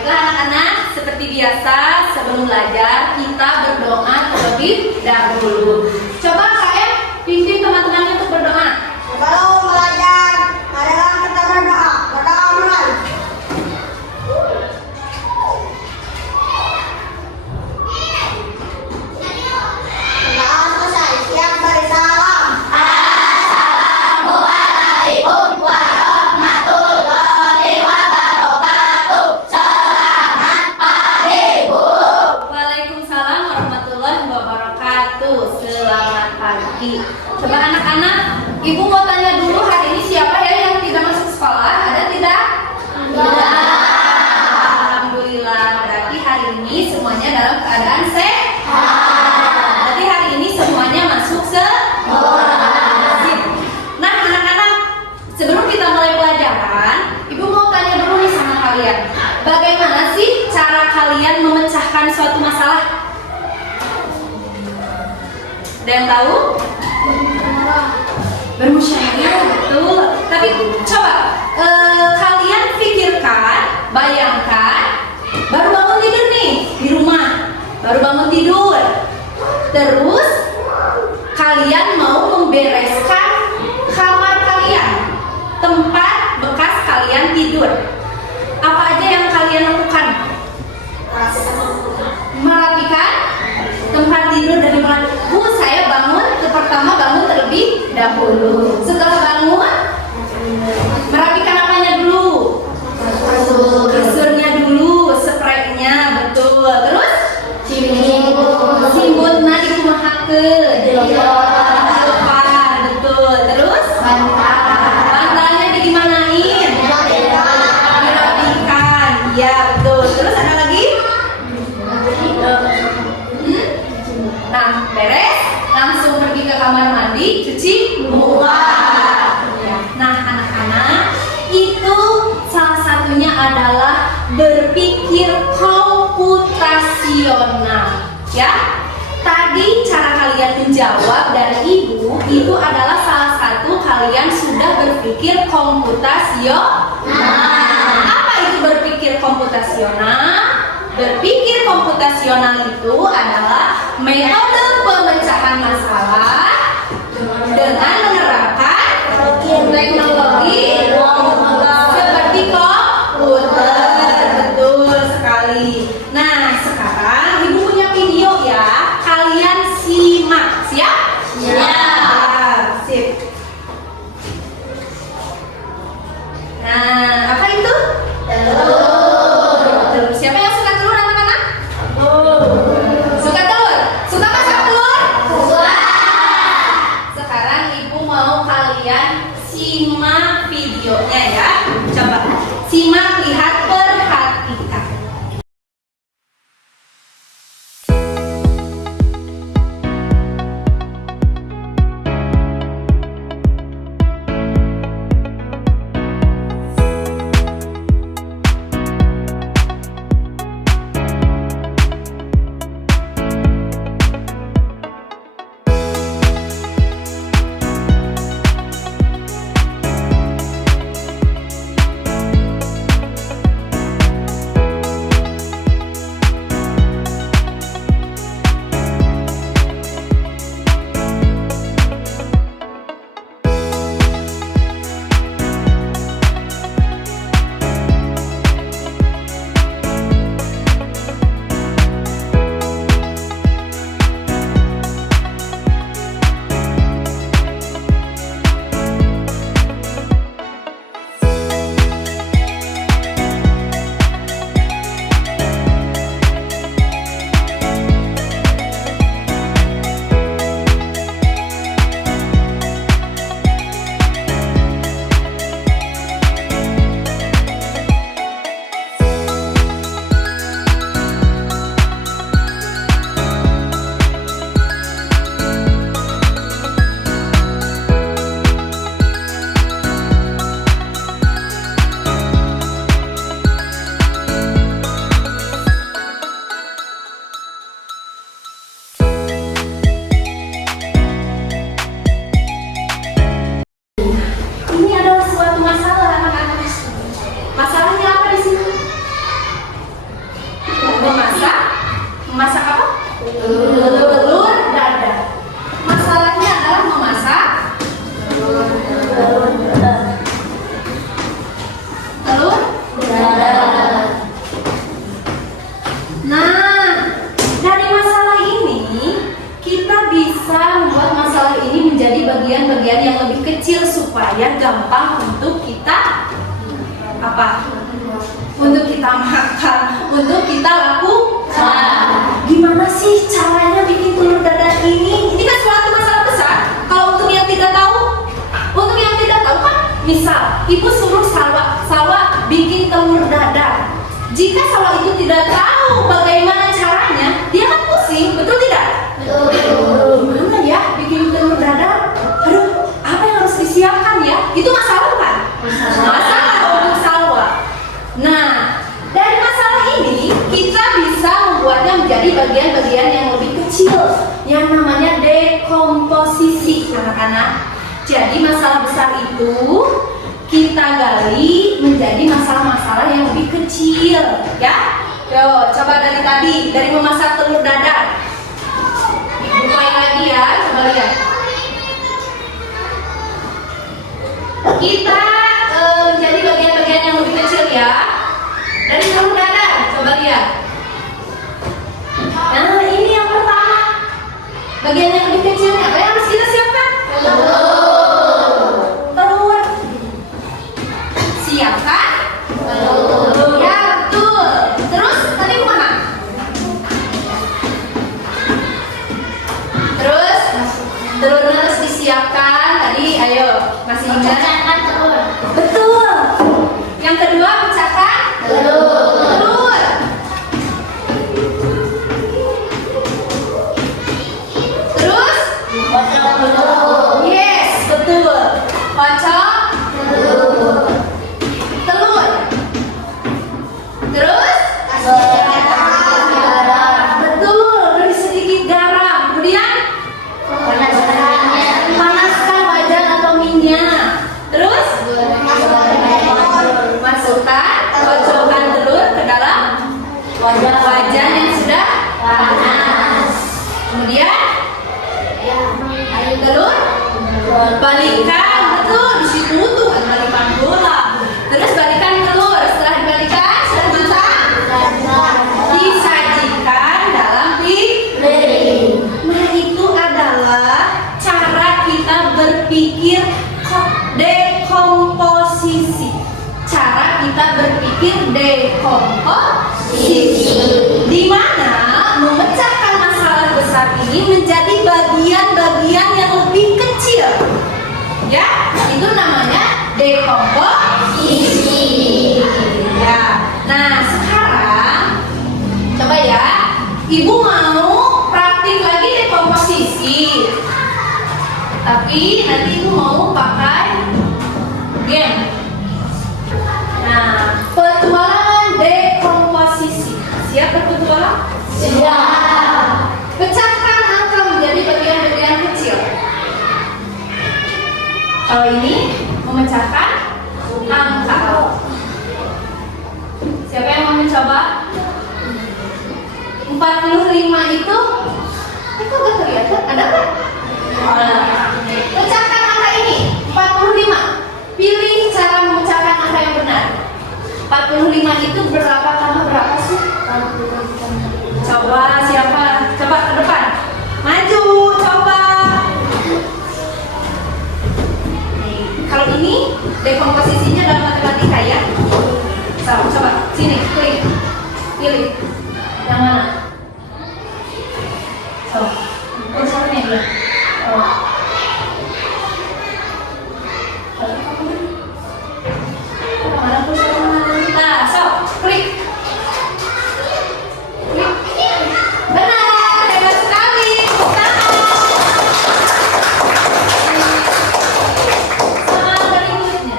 Baiklah anak-anak, seperti biasa sebelum belajar kita berdoa terlebih dahulu. Coba kalian pimpin teman-temannya untuk berdoa. Sebelum belajar, marilah kita berdoa. Berdoa mulai. Berdoa selesai. Siap beri salam. Assalamualaikum warahmatullahi wabarakatuh. Selamat pagi, Bu. Waalaikumsalam warahmatullahi wabarakatuh. Selamat pagi. Coba anak-anak, Ibu mau tanya dulu hari ini siapa ya yang tidak masuk sekolah? Ada tidak? Tidak. Alhamdulillah. Berarti hari ini semuanya dalam keadaan sehat. Berarti hari ini semuanya masuk sekolah. Nah anak-anak, sebelum kita mulai pelajaran, Ibu mau tanya dulu nih sama kalian. Bagaimana sih cara kalian memecahkan suatu masalah? Ada yang tahu? Bermusyawarah, betul. Tapi coba kalian pikirkan, bayangkan, baru bangun tidur nih di rumah, baru bangun tidur. Terus kalian mau membereskan kamar kalian, tempat bekas kalian tidur. Apa aja yang kalian lakukan? Merapikan tempat tidur dari mulai. Bu, saya bangun, pertama bangun terlebih dahulu. Setelah bangun, merapikan apanya dulu? Kasurnya dulu, spraynya, betul. Terus simbutna dikumahakeun. Depan, betul. Terus bantalnya digimanain? Dirapikan. Iya, betul. Terus ada lagi? Nah, beres, langsung pergi ke kamar mandi, cuci muka. Nah, anak-anak, itu salah satunya adalah berpikir komputasional. Ya, tadi cara kalian menjawab dari Ibu itu adalah salah satu kalian sudah berpikir komputasional. Apa itu berpikir komputasional? Berpikir komputasional itu adalah metode pemecahan masalah dengan menerapkan teknologi seperti komputer. Betul sekali. Nah, sekarang Ibu punya video ya. Kalian simak. Siap? Siap. Sip. Nah, apa itu? Telur. Siapa yang suka telur anak-anak? Suka telur? Suka masak telur? Suka. Sekarang Ibu mau kalian simak videonya ya. Coba simak, lihat kita makan, untuk kita lakukan. Gimana sih caranya bikin telur dadar ini? Ini kan suatu masalah besar. Kalau untuk yang tidak tahu, kan misal ibu suruh Salwa bikin telur dadar. Jika Salwa itu tidak tahu bagaimana caranya, dia kan pusing, betul tidak? Betul. Gimana ya bikin telur dadar? Aduh, apa yang harus disiapkan ya? Itu masalah kan? Masalah untuk Salwa. Nah, dari masalah ini kita bisa membuatnya menjadi bagian-bagian yang lebih kecil, yang namanya dekomposisi, anak-anak. Jadi masalah besar itu kita gali menjadi masalah-masalah yang lebih kecil, ya. Yo, coba dari tadi, dari memasak telur dadar. Mulai lagi ya, coba lihat. Kita menjadi bagian-bagian yang lebih kecil ya. Dari telur dadar, coba lihat. Nah, ini yang pertama. Bagian yang lebih kecilnya, apa yang harus kita siapkan? Telur. Siapkan? Telur. Ya, betul. Terus, tadi kumaha? Terus, telurnya harus disiapkan. Tadi, ayo, masih ingat? Pecahkan telur. Betul. Yang kedua, pecahkan telur. Terus, kocok telur. Yes, betul. Kocok telur. Terus, betul. Beri sedikit garam. Kemudian, panaskan wajan atau minyak. Terus, masukkan kocokan telur ke dalam wajan yang sudah panas. Kemudian telur balikan, betul, di situ tuh kan balikan bola. Terus balikan telur, setelah dibalikan sudah matang, disajikan dalam piring. Nah, itu adalah cara kita berpikir dekomposisi. Cara kita berpikir dekomposisi, di mana memecahkan masalah besar ini menjadi bagian-bagian yang lebih kecil. Ya, itu namanya dekomposisi. Ya. Nah, sekarang coba ya, ibu mau praktik lagi dekomposisi. Tapi nanti ibu mau pakai game. Nah, petualangan dekomposisi. Siap berpetualang? Siap. Pecahkan angka menjadi bagian-bagian kecil. Kalau ini memecahkan angka. Siapa yang mau mencoba? 45 itu gak kelihatan, ada kan? Pecahkan angka ini, 45. Pilih cara memecahkan angka yang benar. 45 itu berapa tambah berapa sih? Coba siapa? Coba ke depan. Maju, coba. Nih, kalau ini dekomposisinya dalam matematika ya. Coba sini, klik. Pilih. Yang mana? Urusannya dia. Nah, klik. Benar, hebat sekali. Sama berikutnya.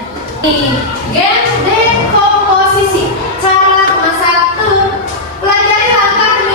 Game dekomposisi. Cara masak telur. Pelajari langkah demi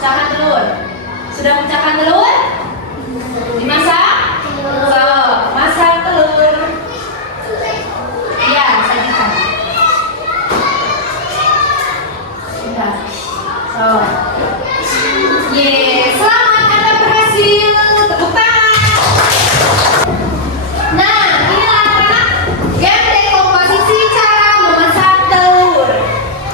Pecahkan telur. Sudah pecahkan telur? Dimasak? So, masak telur. Ya, sajikan. Sudah. So. Ye, selamat Anda berhasil. Tepuk tangan. Nah, inilah anak-anak game dekomposisi cara memasak telur.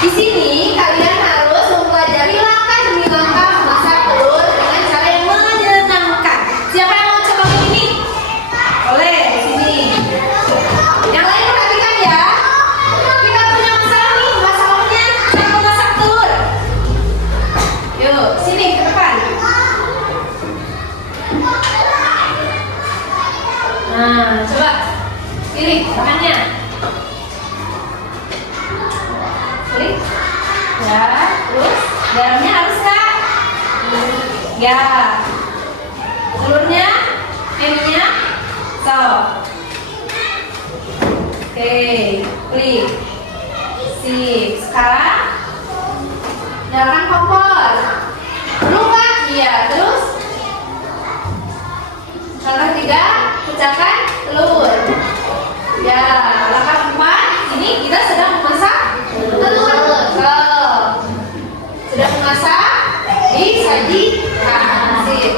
Di sini kalian harus mempelajari langkah demi langkah memasak telur dengan cara yang menyenangkan. Siapa yang mau coba begini? Boleh di sini. Yang lain perhatikan ya. Kita punya masalah nih, masalahnya cara memasak telur. Yuk, sini ke depan. Nah, coba pilih tangannya. Pilih. Ya, terus garamnya harus nggak? Ya. Telurnya, minyak, so. Oke, klik. Sip. Sekarang nyalakan kompor. Perlu nggak? Iya. Terus langkah 3, pecahkan telur. Ya, langkah 4, ini kita sedang memasak telur. So, sudah memasak, disajikan. Sip.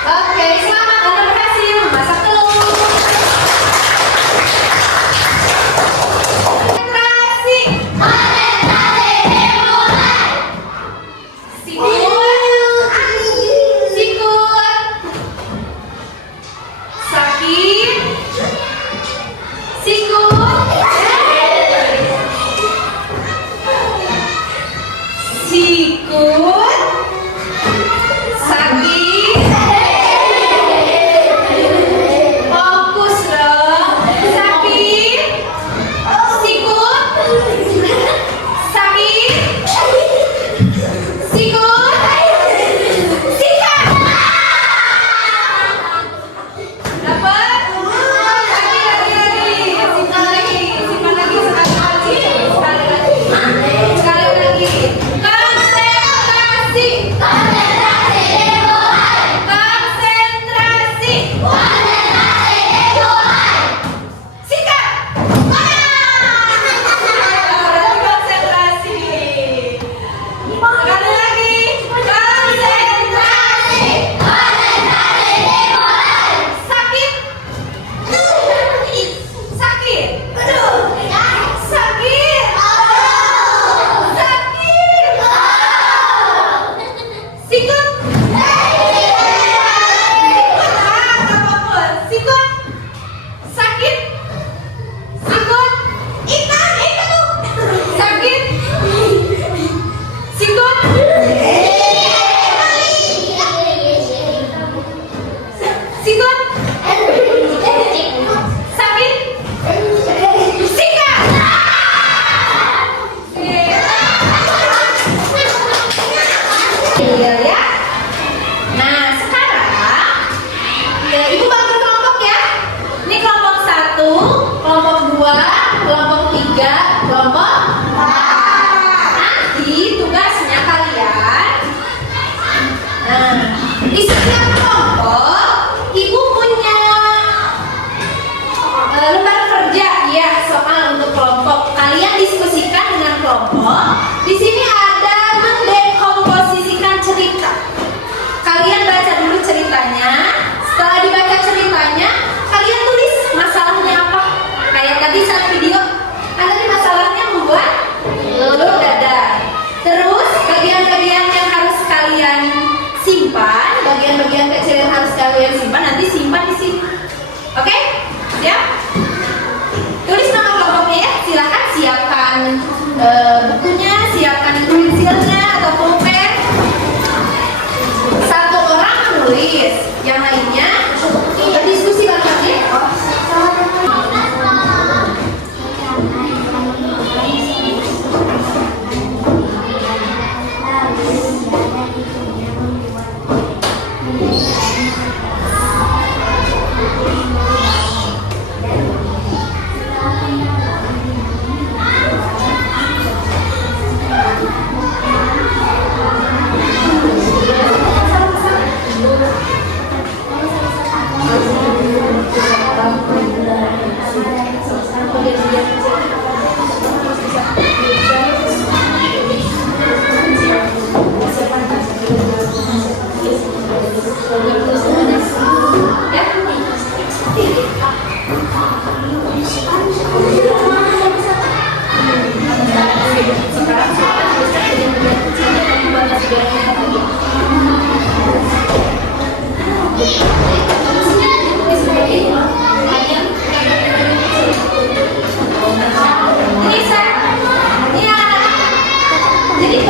Oke, selamat Anda berhasil memasak telur. Konsentrasi. Sikut. Sikut. 1,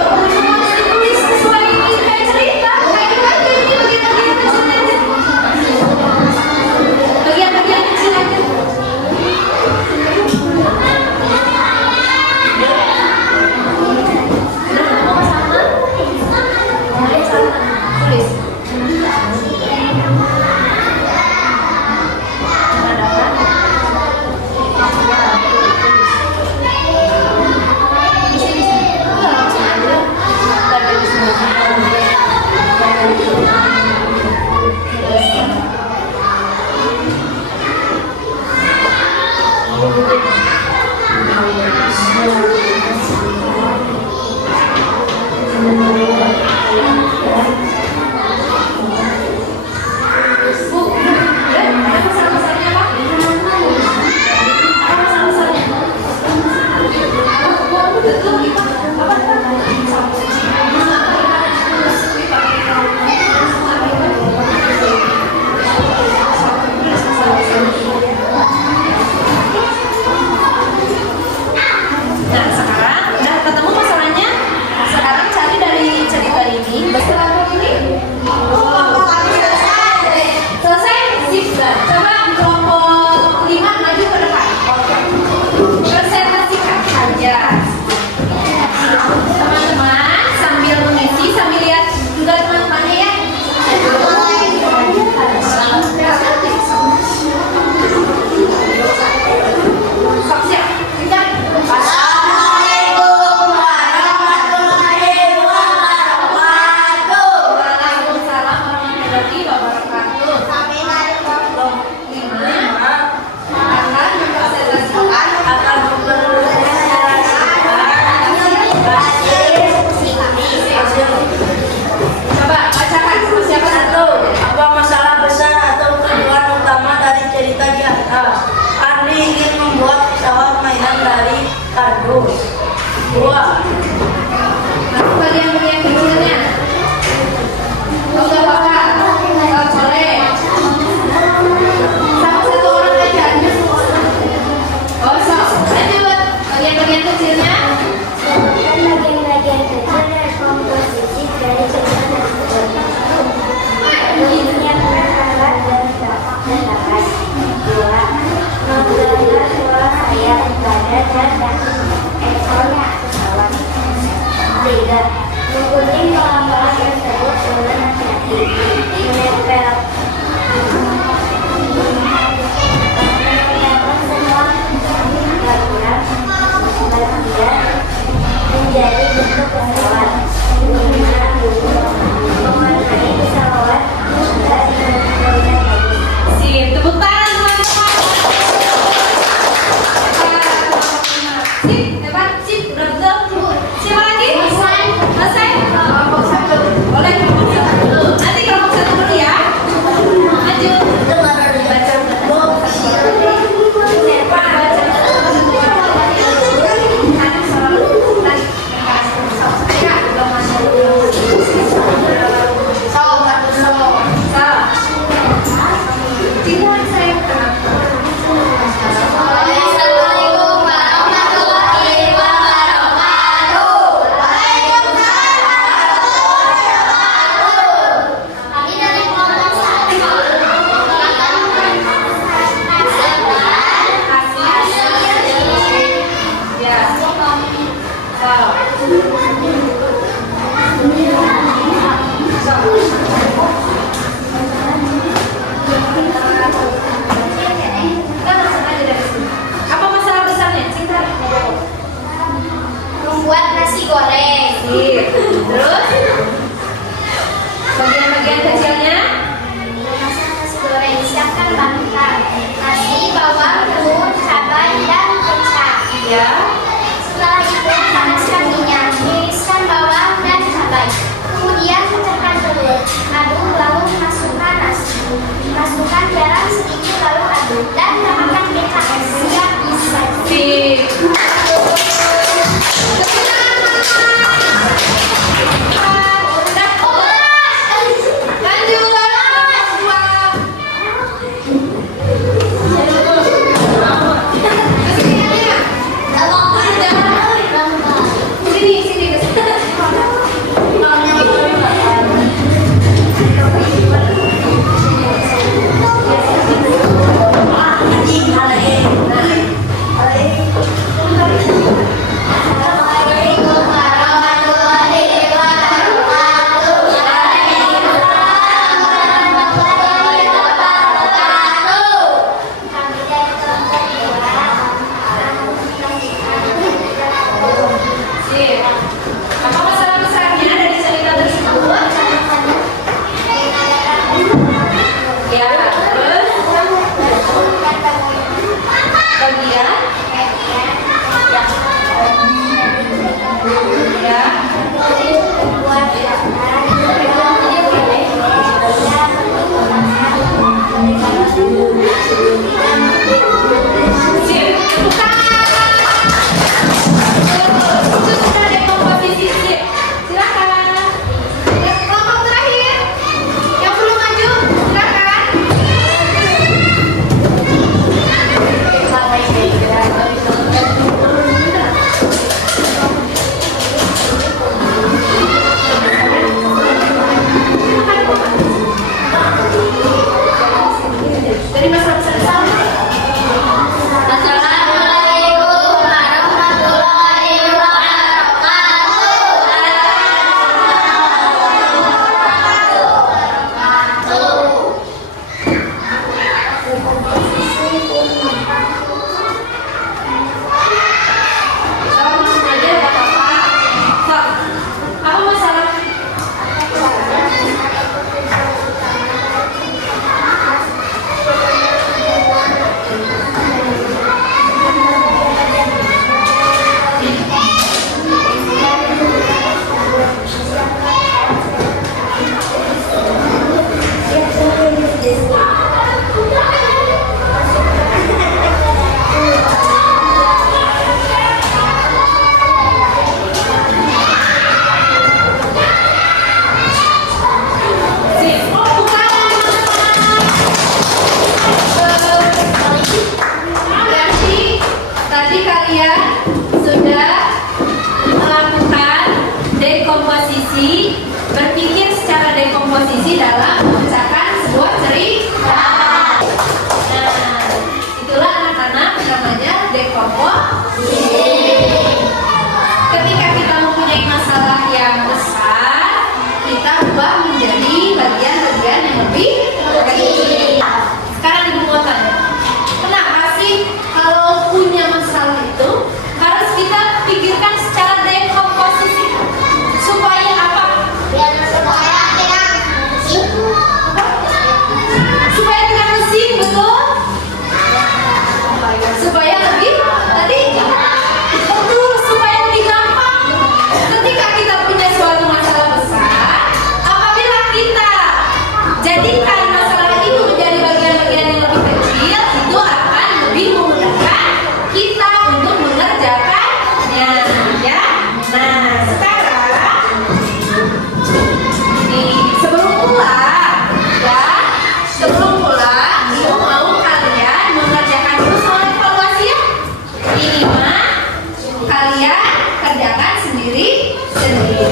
semuanya ditulis sesuai ini kayak cerita. Kayak aja ini bagian-bagian kecil aja. Bagian-bagian kecil aja. Nah, sekarang udah ketemu masalahnya. Sekarang cari dari cerita ini. Betul atau ini? Selesai? Sip. Coba kelompok 5 maju ke depan. Presentasikan saja. Teman-teman sambil mengisi, sambil lihat juga teman-temannya ya. Siap. Assalamualaikum warahmatullahi wabarakatuh. Waalaikumsalam warahmatullahi wabarakatuh. Kami dari kelompok 5 akan mempresentasikan coba bacakan sama siapa satu. Apa masalah besar atau tujuan utama dari cerita di atas? Ardi ingin membuat pesawat mainan dari kardus. 2. Nanti bagian-bagian kecilnya. Udah bakal. Nggak boleh. Satu orang aja. Oh, lanjut. Bagian-bagian kecilnya. Bagian-bagian kecil dan komposisi dari cerita tersebut. Menyiapkan alat dan dapat. 2. Menggambar pola sayap badan dan ekornya pesawat. 3. Menggunting pola-pola tersebut dengan hati-hati. Menempelkan semua bagian menjadi bentuk pesawat. 5. Mewarnai pesawat dari warna bagus. Sip, tepuk tangan teman-teman. Sip, hebat, sip, udah betul. Siapa lagi? Selesai? Kelompok 1. Boleh kelompok 1. Nanti kelompok 1 dulu ya. Maju. Baca. Pak, baca. Kanan selalu. Tadi. Saya belum masuk. Salah. Cinta saya kenapa? Assalamualaikum warahmatullahi wabarakatuh. Kami dari kelompok 1 Ya. Kita langsung aja dari sini. Apa masalah besarnya? Cinta. membuat nasi goreng. Sip. Terus bagian-bagian kecilnya. Memasak nasi goreng, siapkan bahan nasi, bawang, telur, cabai, dan kecap. Ya. Setelah itu panaskan minyak, tiriskan bawang dan cabai. Kemudian pecahkan telur, aduk lalu masukkan nasi. Masukkan garam sedikit lalu aduk dan tambahkan kecap. Siap disaji. Sip. Lanjut.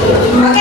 Oke,